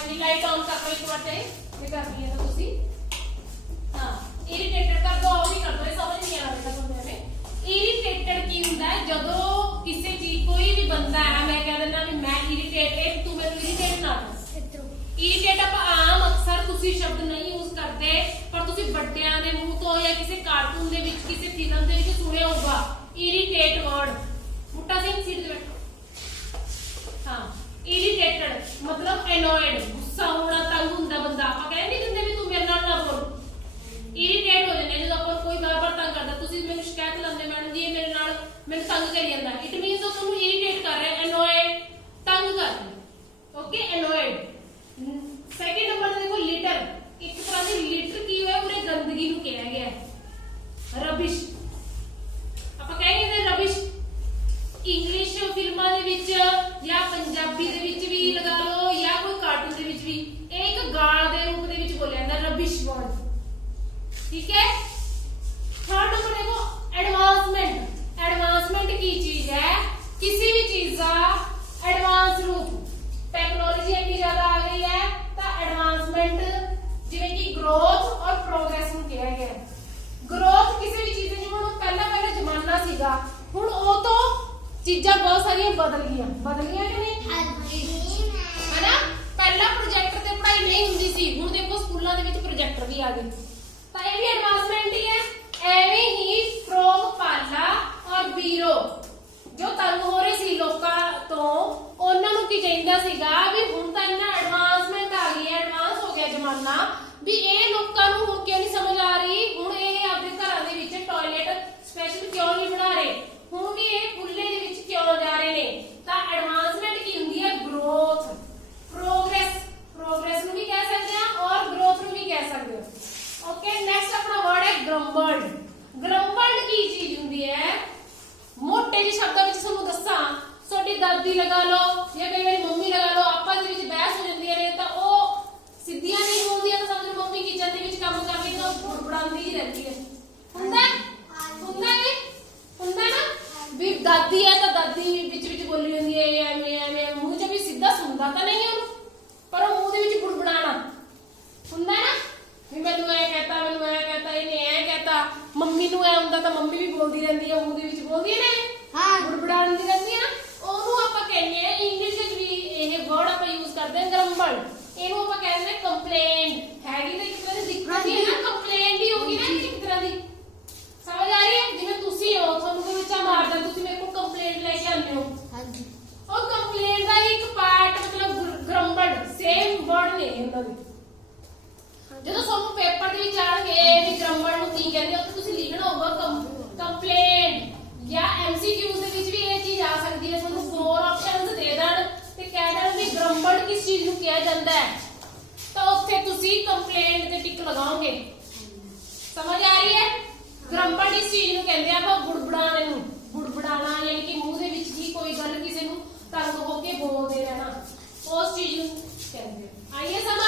ਹਾਂਜੀ ਲਾਈਟ ਆਨ ਕਰ ਲਓ ਇੱਕ ਵਾਰ ਤੇ। ਮੈਂ ਕਰਦੀ ਹਾਂ ਤਾਂ ਤੁਸੀਂ। ਹਾਂ ਇਰੀਟੇਟਡ ਕਰ ਦੋ ਉਹ ਵੀ ਕਰ ਦੋ। ਇਹ ਸਮਝ ਨਹੀਂ ਆਣਾ ਬੇਟਾ ਤੁਹਾਨੂੰ ਐਵੇਂ। ਇਰੀਟੇਟਡ ਕੀ ਹੁੰਦਾ ਹੈ? ਜਦੋਂ ਕਿਸੇ ਚੀਜ਼ ਕੋਈ ਵੀ ਬੰਦਾ ਹੈ ਮੈਂ ਕਹਿ ਦਿੰਦਾ ਵੀ ਮੈਂ ਇਰੀਟੇਟਡ ਤੂੰ ਮੈਨੂੰ ਇਰੀਟੇਟ ਨਾ ਕਰ। ਇਰੀਟੇਟ ਆਪਾਂ ਆਮ ਅਕਸਰ ਤੁਸੀਂ ਸ਼ਬਦ ਨਹੀਂ ਯੂਜ਼ ਕਰਦੇ ਪਰ ਤੁਸੀਂ ਵੱਡਿਆਂ ਦੇ ਮੂੰਹ ਤੋਂ ਜਾਂ ਕਿਸੇ ਕਾਰਟੂਨ ਦੇ ਵਿੱਚ ਕਿਸੇ ਫਿਲਮ ਦੇ ਵਿੱਚ ਸੁਣਿਆ ਹੋਊਗਾ। Irritate word Butta Singh seat ਤੇ ਬੈਠੋ ਹਾਂ ਇਰੀਟੇਟਡ ਮਤਲਬ ਐਨੋਇਡ ਗੁੱਸਾ ਹੋਣਾ ਤੰਗ ਹੁੰਦਾ ਬੰਦਾ ਆਪਾਂ ਕਹਿੰਦੇ ਨਹੀਂ ਦਿੰਦੇ ਵੀ ਤੂੰ ਮੇਰੇ ਨਾਲ ਨਾ ਬੋਲ ਇਰੀਟੇਟ ਹੋ ਜਾਂਦੇ ਜਦੋਂ ਆਪਾਂ ਨੂੰ ਕੋਈ ਬਾਰ-ਬਾਰ ਤੰਗ ਕਰਦਾ ਤੁਸੀਂ ਮੈਨੂੰ ਸ਼ਿਕਾਇਤ ਲਾਉਂਦੇ ਮੈਡਮ ਜੀ ਇਹ ਮੇਰੇ ਨਾਲ ਮੈਨੂੰ ਤੰਗ ਇਟ ਮੀਨਸ ਉਹ ਤੁਹਾਨੂੰ ਇਰੀਟੇਟ ਕਰ ਰਿਹਾ ਐਨੋਇਡ ਤੰਗ ਕਰ ਰਿਹਾ। ਓਕੇ ਐਨੋਇਡ ਸੈਕਿੰਡ ਨੰਬਰ ਤੇ ਦੇਖੋ ਲਿਟਰ ਇੱਕ ਤਰ੍ਹਾਂ ਦੀ ਲਿਟਰ ਕੀ ਹੋਇਆ? ਉਹਨੇ ਗੰਦਗੀ ਨੂੰ ਕਿਹਾ ਗਿਆ। ਹੈ ਰਬਿਸ਼ ਆਪਾਂ ਕਹਿੰਦੇ ਨੇ ਰਬਿਸ਼ ਇੰਗਲਿਸ਼ ਫਿਲਮਾਂ ਦੇ ਵਿੱਚ ਜਾਂ ਪੰਜਾਬੀ ਦੇ ਵਿੱਚ ਵੀ ਲਗਾ ਲਓ ਜਾਂ ਕੋਈ ਕਾਰਟੂਨ ਦੇ ਵਿੱਚ ਵੀ, ਇਹ ਇੱਕ ਗਾਲ ਦੇ ਰੂਪ ਦੇ ਵਿੱਚ ਬੋਲਿਆ ਜਾਂਦਾ ਰਬਿਸ਼ ਵਰਡ ਠੀਕ ਹੈ ਥਰਡ ਨੰਬਰ ਦੇਖੋ ਐਡਵਾਂਸਮੈਂਟ ਐਡਵਾਂਸਮੈਂਟ ਕੀ ਚੀਜ਼ ਹੈ ਕਿਸੇ ਵੀ ਚੀਜ਼ ਦਾ ਐਡਵਾਂਸ ਰੂਪ ਟੈਕਨੋਲੋਜੀ ਇੰਨੀ ਜ਼ਿਆਦਾ ਆ ਗਈ ਹੈ ਤਾਂ ਐਡਵਾਂਸਮੈਂਟ ਜਿਵੇਂ ਕਿ ਗਰੋਥ ਔਰ ਪ੍ਰੋਗਰੈਸ ਨੂੰ ਕਿਹਾ ਗਿਆ ਹੈ ਗਰੋਥ ਕਿਸੇ ਵੀ ਚੀਜ਼ ਦੀ ਜਿਵੇਂ ਹੁਣ ਪਹਿਲਾਂ ਪਹਿਲਾਂ ਜ਼ਮਾਨਾ ਸੀਗਾ ਹੁਣ ਉਹ ਤੋਂ ਚੀਜ਼ਾਂ ਬਹੁਤ ਸਾਰੀਆਂ ਬਦਲ ਗਈਆਂ। ਬਦਲ ਗਈਆਂ ਕਿ ਨਹੀਂ? ਹਨਾ? ਪਹਿਲਾਂ ਪ੍ਰੋਜੈਕਟਰ ਤੇ ਪੜ੍ਹਾਈ ਨਹੀਂ ਹੁੰਦੀ ਸੀ। ਹੁਣ ਦੇਖੋ ਸਕੂਲਾਂ ਦੇ ਵਿੱਚ ਪ੍ਰੋਜੈਕਟਰ ਵੀ ਆ ਗਏ। ਤਾਂ ਇਹ ਵੀ ਐਡਵਾਂਸਮੈਂਟ ਹੀ ਹੈ। ਐਵੇਂ ਹੀ ਫਰੋਮ ਪਾਲਾ ਔਰ ਬੀਰੋ। ਜੋ ਤੰਗ ਹੋ ਰਹੇ ਸੀ ਲੋਕਾਂ ਤੋਂ, ਉਹਨਾਂ ਨੂੰ ਕੀ ਚਾਹੀਦਾ ਸੀਗਾ ਵੀ ਹੁਣ ਤਾਂ ਇੰਨਾ ਐਡਵਾਂਸਮੈਂਟ ਆ ਗਈ ਹੈ ਐਡਵਾਂਸ ਹੋ ਗਿਆ ਜ਼ਮਾਨਾ, ਵੀ ਇਹ ਲੋਕਾਂ ਨੂੰ ਹੁਣ ਕਿਉਂ ਨਹੀਂ ਸਮਝ ਆ ਰਹੀ? ਹੁਣ ਇਹ ਆਪਣੇ ਘਰਾਂ ਦੇ ਵਿੱਚ ਟਾਇਲਟ ਸਪੈਸ਼ਲ ਕਿਉਂ ਨਹੀਂ ਬਣਾ ਰਹੇ? ਹੁਣ ਵੀ ਇਹ ਖੁੱਲੇ ਦੇ ਵਿੱਚ ਕਿਉਂ ਜਾ ਰਹੇ ਨੇ ਤਾਂ ਐਡਵਾਂਸਮੈਂਟ ਕੀ ਹੁੰਦੀ ਹੈ ਗਰੋਥ ਪ੍ਰੋਗਰੈਸ ਪ੍ਰੋਗਰੈਸ ਨੂੰ ਵੀ ਕਹਿ ਸਕਦੇ ਆ ਔਰ ਗਰੋਥ ਨੂੰ ਵੀ ਕਹਿ ਸਕਦੇ ਹੋ ਓਕੇ ਨੈਕਸਟ ਆਪਣਾ ਵਰਡ ਹੈ ਗ੍ਰੰਬਲਡ ਗ੍ਰੰਬਲਡ ਕੀ ਚੀਜ਼ ਹੁੰਦੀ ਹੈ ਮੋਟੇ ਜਿਹੇ ਸ਼ਬਦਾਂ ਵਿੱਚ ਤੁਹਾਨੂੰ ਦੱਸਾਂ ਤੁਹਾਡੀ ਦਾਦੀ ਲਗਾ ਲਓ ਜਾਂ ਕਈ ਵਾਰੀ ਮੰਮੀ ਲਗਾ ਲਓ ਆਪਸ ਦੇ ਵਿੱਚ ਬਹਿਸ ਹੋ ਜਾਂਦੀਆਂ ਨੇ ਤਾਂ ਉਹ ਸਿੱਧੀਆਂ ਨਹੀਂ ਹੁੰਦੀਆਂ ਤਾਂ ਸਮਝ ਲਓ ਮੰਮੀ ਕਿਚਨ ਦੇ ਵਿੱਚ ਕੰਮ ਕਰ ਰਹੀ ਤਾਂ ਉਹ ਬੁੜਬੜਾਉਂਦੀ ਹੀ ਰਹਿੰਦੀ ਹੈ ਹੁੰਦਾ ਹੈ? ਹੁੰਦਾ ਹੈ ਹੁੰਦਾ ਨਾ ਵੀ ਦਾਦੀ ਹੈ ਤਾਂ ਦਾਦੀ ਵਿੱਚ ਵਿੱਚ ਬੋਲੀ ਜਾਂਦੀ ਹੈ ਇਹ ਐਵੇਂ ਐਵੇਂ ਮੂੰਹ 'ਚ ਵੀ ਸੁਣਦਾ ਤਾਂ ਨਹੀਂ ਉਹਨੂੰ ਪਰ ਉਹ ਮੂੰਹ ਦੇ ਵਿੱਚ ਬੁੜਬੜਾਣਾ ਹੁੰਦਾ ਨਾ ਵੀ ਮੈਨੂੰ ਐ ਕਹਤਾ ਮੈਨੂੰ ਐ ਕਹਤਾ ਇਹਨੇ ਐ ਕਹਤਾ ਮੰਮੀ ਨੂੰ ਐ ਹੁੰਦਾ ਤਾਂ ਮੰਮੀ ਵੀ ਬੋਲਦੀ ਰਹਿੰਦੀ ਹੈ ਮੂੰਹ ਦੇ ਵਿੱਚ ਬੋਲਦੀ ਹੈ। ਨੇ ਹਾਂ। ਬੁੜਬੜਾਉਂਦੀ ਰਹਿੰਦੀ ਹੈ ਨਾ। ਜਦੋਂ ਤੁਹਾਨੂੰ ਪੇਪਰ ਦੇ ਵਿੱਚ ਆਣਗੇ ਵੀ ਗ੍ਰਾਮਰ ਨੂੰ ਕੀ ਕਹਿੰਦੇ ਹੋ ਤੁਸੀਂ ਲਿਖਣਾ ਹੋਊਗਾ ਕੰਪਲੇਂਟ ਜਾਂ ਐਮਸੀਕਿਊਜ਼ ਦੇ ਵਿੱਚ ਵੀ ਇਹ ਚੀਜ਼ ਆ ਸਕਦੀ ਹੈ। ਤੁਹਾਨੂੰ ਫੋਰ ਆਪਸ਼ਨਸ ਦੇ ਦੇਣ ਤੇ ਕਹਿ ਵੀ ਗ੍ਰਾਮਰ ਕਿਸ ਚੀਜ਼ ਨੂੰ ਕਿਹਾ ਜਾਂਦਾ ਹੈ। ਤਾਂ ਉੱਥੇ ਤੁਸੀਂ ਕੰਪਲੇਂਟ ਤੇ ਟਿਕ ਲਗਾਓਗੇ। ਸਮਝ ਆ ਰਹੀ ਹੈ? ਗ੍ਰਾਮਰ ਇਸ ਚੀਜ਼ ਨੂੰ ਕਹਿੰਦੇ ਆਪਾਂ? ਗੁੜਬੜਾਣੇ ਨੂੰ। ਗੁੜਬੜਾਣਾ ਯਾਨੀ ਕਿ ਮੂੰਹ ਦੇ ਵਿੱਚ ਹੀ ਕੋਈ ਗੱਲ ਕਿਸੇ ਨੂੰ ਤੰਗ ਹੋ ਕੇ ਬੋਲਦੇ ਰਹਿਣਾ। ਉਸ ਚੀਜ਼ ਨੂੰ ਕਹਿੰਦੇ ਆਈਏ ਸਮਝ?